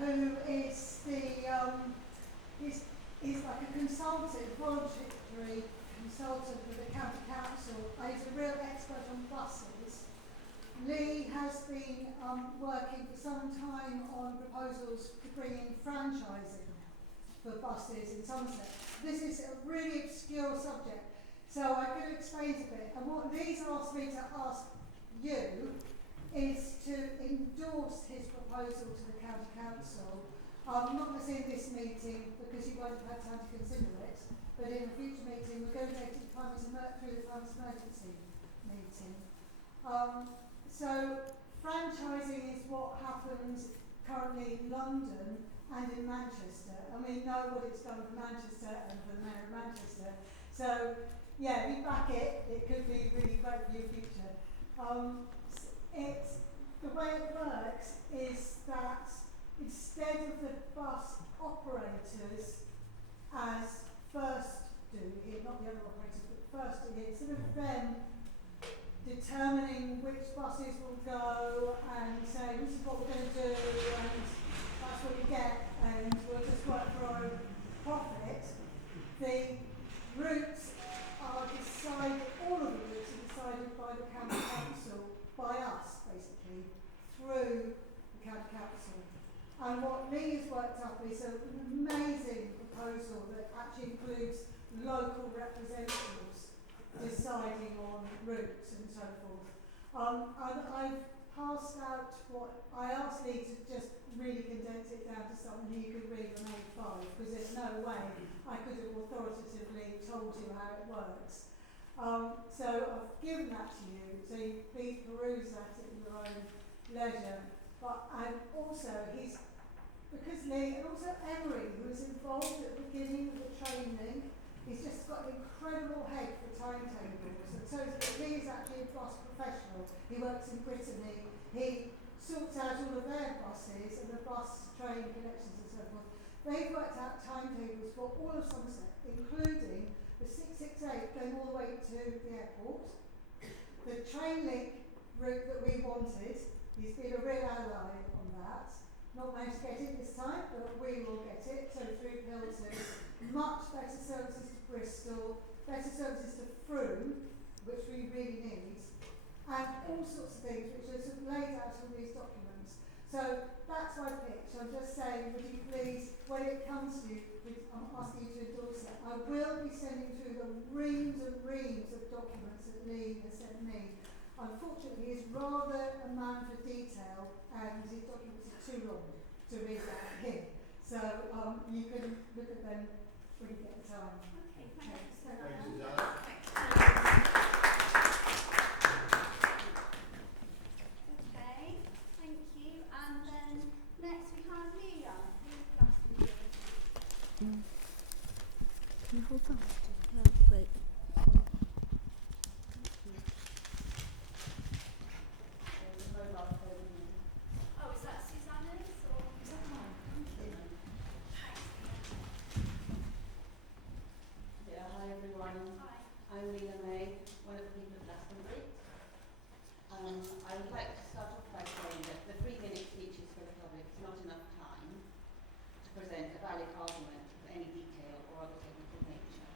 who is he's like a consultant, voluntary consultant with the county council. He's a real expert on buses. Lee has been working for some time on proposals to bring in franchising for buses in Somerset. This is a really obscure subject, so I'm going to explain it a bit. And what Lee's asked me to ask you is to endorse his proposal to the county council. Not necessarily in this meeting because you won't have had time to consider it, but in a future meeting we're going to take it through the Climate Emergency meeting. So franchising is what happens currently in London and in Manchester, and we know what it's done for Manchester and for the Mayor of Manchester. So yeah, we back it. It could be really great for your future. The way it works is that instead of the bus operators as first do here, not the other operators, but first do here, instead of them determining which buses will go and saying this is what we're going to do and that's what you get and we'll just work for our own profit, the routes are decided, all of the routes are decided by the county council, by us basically, through the county council. And what Lee has worked up is an amazing proposal that actually includes local representatives deciding on routes and so forth. And I've passed out what I asked Lee to just really condense it down to something you could read on A5 because there's no way I could have authoritatively told you how it works. So I've given that to you, so you please peruse that at your own leisure. But also because Lee and also Emery, who was involved at the beginning of the training, he's just got an incredible head for timetables. And so Lee is actually a bus professional. He works in Brittany. He sorts out all of their buses and the bus train connections and so forth. They've worked out timetables for all of Somerset, including the 668 going all the way to the airport, the train link route that we wanted. He's been a real ally on that. Not managed to get it this time, but we will get it. So through Pilton, much better services to Bristol, better services to Frome, which we really need, and all sorts of things which are sort of laid out in these documents. So that's my pitch. I'm just saying, would you please, when it comes to you, I'm asking you to endorse it. I will be sending through the reams and reams of documents that Lee has sent me. Unfortunately, he's rather a man for detail, and his documents are too long to read out here. So you can look at them when you get the time. Okay, thanks. Thanks, Suzanne. Okay, thank you. And then next we have Lela, who's Glastonbury. Can you hold on? Wait. Oh, is that Suzanne's or is that mine? Thank you. Yeah, hi everyone. Hi. I'm Lela, one of the people of Glastonbury. I would like to start off by saying that the 3-minute speeches for the public is not enough time to present a valid argument of any detail or other technical nature.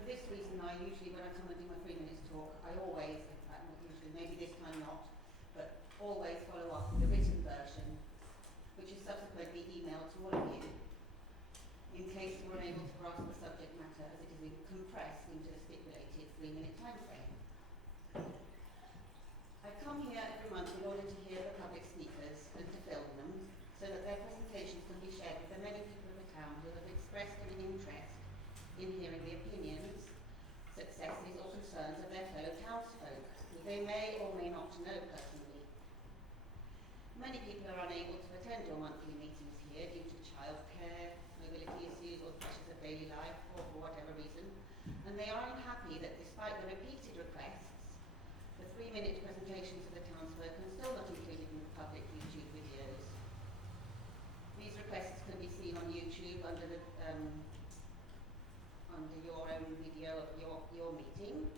For this reason, I usually, when I come and do my 3 minutes talk, I always, in fact not usually, maybe this time not, but always follow up with a written version, which is subsequently emailed to all of you, in case you were unable to grasp the subject matter as it is compressed into the stipulated 3-minute time frame. I come here every month in order to hear the public speakers and to film them, so that their presentations can be shared with the many people of the town who have expressed an interest in hearing the opinions, successes or concerns of their fellow townsfolk, who they may or may not know personally. Many people are unable to attend your monthly meetings here due to childcare, mobility issues or pressures of daily life, or for whatever reason, and they are unhappy that despite the repeated requests, the 3-minute presentations of the townsfolk are still not included in the public YouTube videos. These requests can be seen on YouTube under the under your own video of your meeting,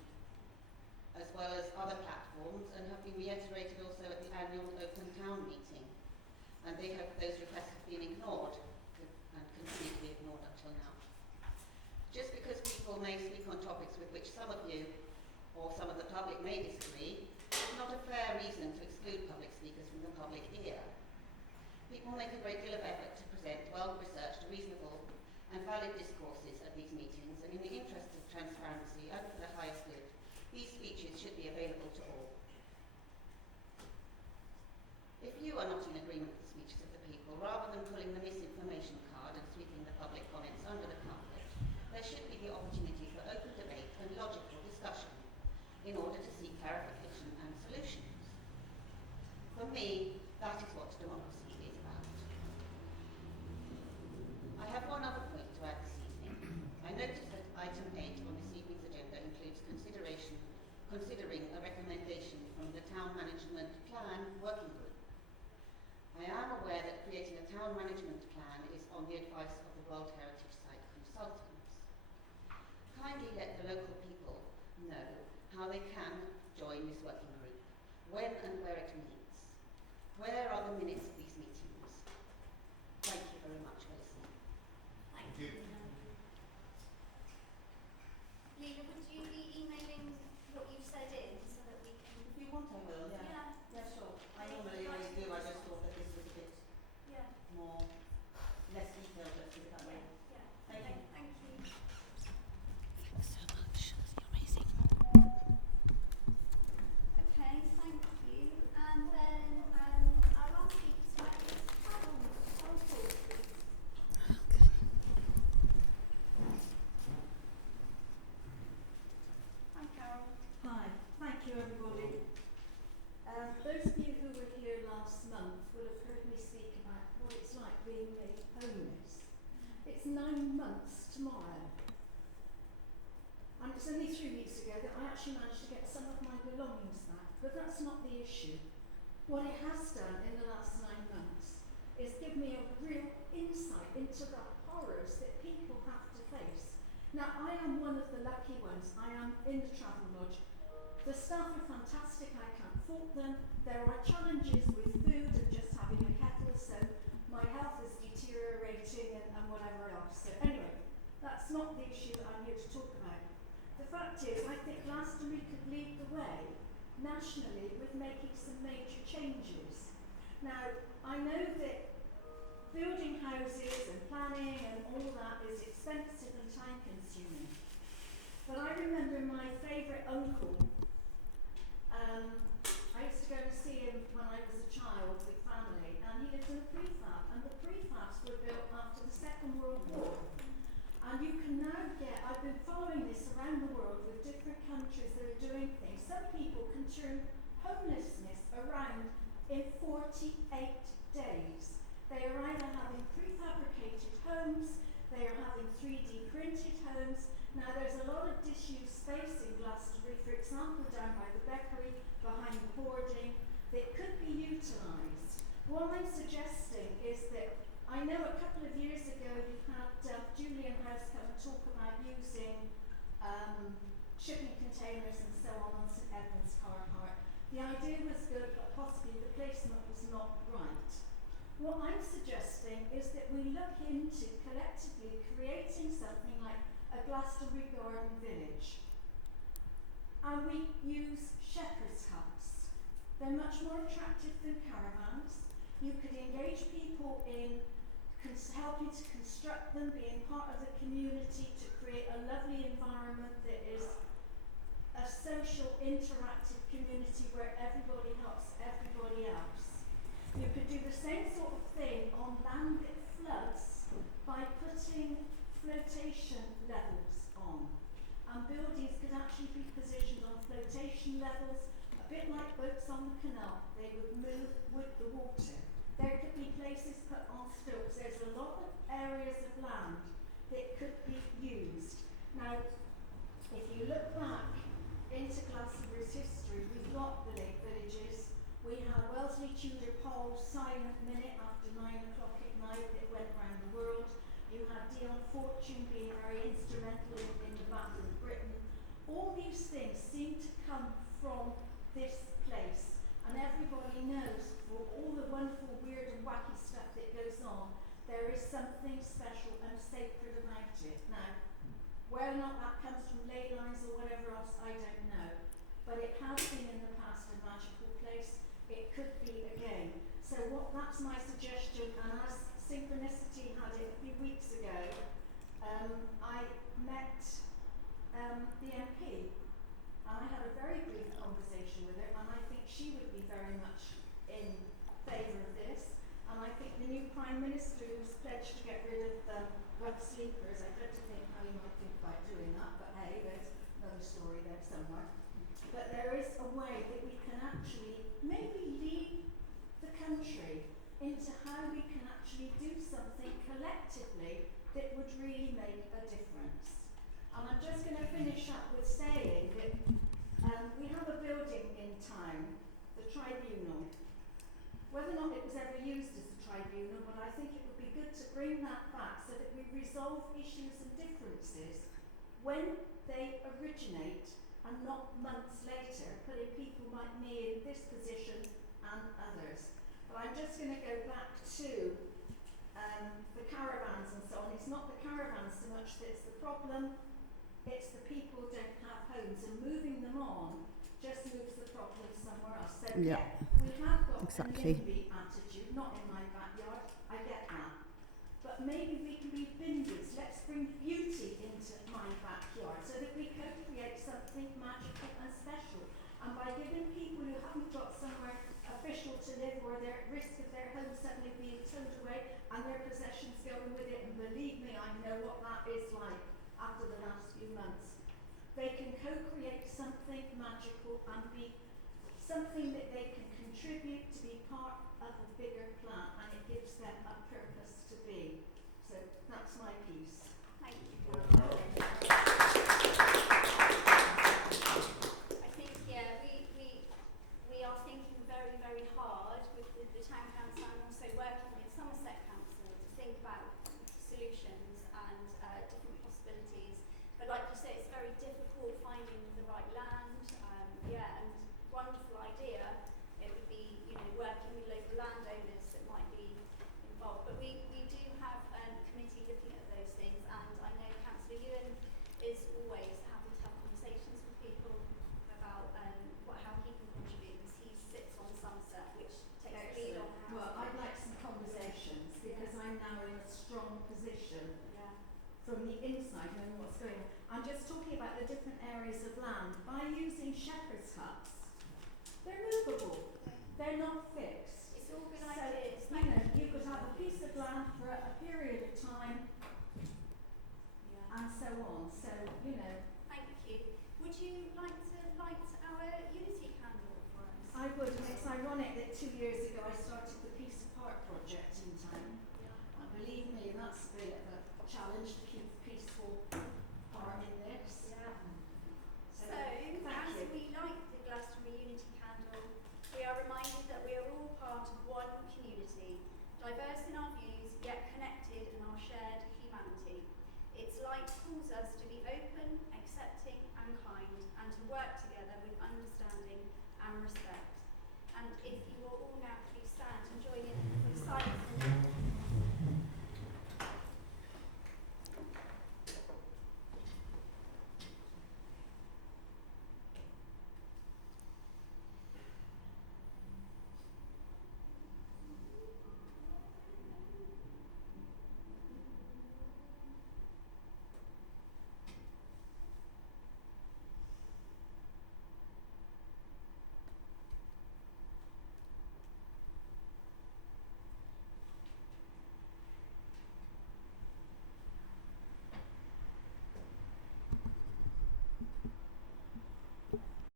as well as other platforms, and have been reiterated also at the annual Open Town meeting. and those requests have been ignored and continue to be ignored up till now. Just because people may speak on topics with which some of you or some of the public may disagree is not a fair reason to exclude public speakers from the public ear. People make a great deal of effort to present well-researched, reasonable and valid discourses at these meetings, and in the interest of transparency and for the highest good, these speeches should be available to all. If you are not in agreement with the speeches of the people, rather than pulling the misinformation card and sweeping the public comments under the carpet, there should be the opportunity for open debate and logical discussion in order to seek clarification and solutions. For me, that is what democracy is about. I have one other point to add this evening. I noticed that item 8 on this evening's agenda includes considering a recommendation from the Town Management Plan Working Group. I am aware that creating a town management plan is on the advice of the World Heritage Site consultants. Kindly let the local people know how they can join this working group, when and where it meets. Where are the minutes of these meetings? Thank you very much for listening. Thank you. Lela, would you be emailing what you've said in so that we can... If you want, I will, yeah. Yeah, sure. I normally always do. I just thought that this was a bit more, less detailed, let's put it that way. Yeah. Thank you. Thank you. Thanks so much. You're amazing. Okay, thank you. And then our last speaker tonight is Carol. Carol, please. Hi, Carol. Hi, thank you everybody. Those of you who were here last month will have heard me speak about what it's like being made homeless. It's 9 months tomorrow. And it's only 3 weeks ago that I actually managed to get some of my belongings back, but that's not the issue. What it has done in the last 9 months is give me a real insight into the horrors that people have to face. Now, I am one of the lucky ones. I am in the travel lodge. The staff are fantastic, I can't fault them. There are challenges with food and just having a kettle, so my health is deteriorating and whatever else. So anyway, that's not the issue that I'm here to talk about. The fact is, I think Glastonbury could lead the way nationally with making some major changes. Now, I know that building houses and planning and all that is expensive and time consuming. But I remember my favourite uncle. I used to go and see him when I was a child with family, and he lived in a prefab, and the prefabs were built after the Second World War. And you can now get, I've been following this around the world with different countries that are doing things. Some people can turn homelessness around in 48 days. They are either having prefabricated homes, they are having 3D printed homes. Now there's a lot of disused space in Glastonbury, for example down by the bakery, behind the boarding, that could be utilised. What I'm suggesting is that, I know a couple of years ago you had Julian House come and talk about using shipping containers and so on St Edmund's car park. The idea was good, but possibly the placement was not right. What I'm suggesting is that we look into collectively creating something like a Glastonbury Garden Village. And we use shepherd's huts. They're much more attractive than caravans. You could engage people in helping to construct them, being part of the community to create a lovely environment that is a social, interactive community where everybody helps everybody else. You could do the same sort of thing on land that floods by putting flotation levels on. And buildings could actually be positioned on flotation levels, a bit like boats on the canal. They would move with the water. There could be places put on stilts. There's a lot of areas of land that could be used. Now, if you look back into Glastonbury's history, we've got the lake villages. We had Wellesley Tudor Pole's silent minute after 9 o'clock at night that went around the world. You had Dion Fortune being very instrumental in the Battle of Britain. All these things seem to come from this place, and everybody knows for all the wonderful, weird and wacky stuff that goes on, there is something special and sacred about it. Now, whether or not that comes from ley lines or whatever else, I don't know. But it has been in the past a magical place. It could be again. So that's my suggestion, and as Synchronicity had it a few weeks ago, I met the MP, and I had a very brief conversation with her, and I think she would be very much in favour of this. And I think the new Prime Minister, who's pledged to get rid of rough sleepers, I don't think how you might think about doing that, but hey, there's another story there somewhere. But there is a way that we can actually maybe lead the country into how we can actually do something collectively that would really make a difference. And I'm just going to finish up with saying that we have a building in town, the Tribunal. Whether or not it was ever used as a tribunal, but I think it would be good to bring that back so that we resolve issues and differences when they originate and not months later, putting people like me in this position and others. But I'm just going to go back to the caravans and so on. It's not the caravans so much that's the problem, it's the people who don't have homes, and moving them on just moves the problem somewhere else. So Yeah. we have got Exactly. a NIMBY attitude, not in my backyard, I get that. But maybe we can be binders. Let's bring beauty into my backyard so that we can create something magical and special. And by giving people who haven't got somewhere official to live, or they're at risk of their home suddenly being towed away and their possessions going with it, and believe me, I know what that is like after the last few months. They can co-create something magical and be something that they can contribute to be part of a bigger plan, and it gives them a purpose to be. So that's my piece. Thank you, Caroline. I think, yeah, we are thinking very, very hard with the Town Council and also working with Somerset Council to think about solutions and different possibilities. But like you say, it's very difficult finding the right land. And wonderful idea. It would be, working with local landowners that might be involved. But we do have a committee looking at those things, and I know Councillor Ewan is always happy to have conversations with people about how he can contribute, because he sits on Somerset, which takes the lead on how. Well, I'd like some conversations because I'm now in a strong position from the inside, knowing what's going on. I'm just talking about the different areas of land. By using shepherd's huts, they're movable. They're not fixed. It's all good So, ideas. you could have a piece of land for a period of time and so on. So, Thank you. Would you like to light our unity candle for us? I would, and it's ironic that 2 years ago I started the Peace Park project in town. And believe me, that's a bit of a challenge to keep the peaceful part in this.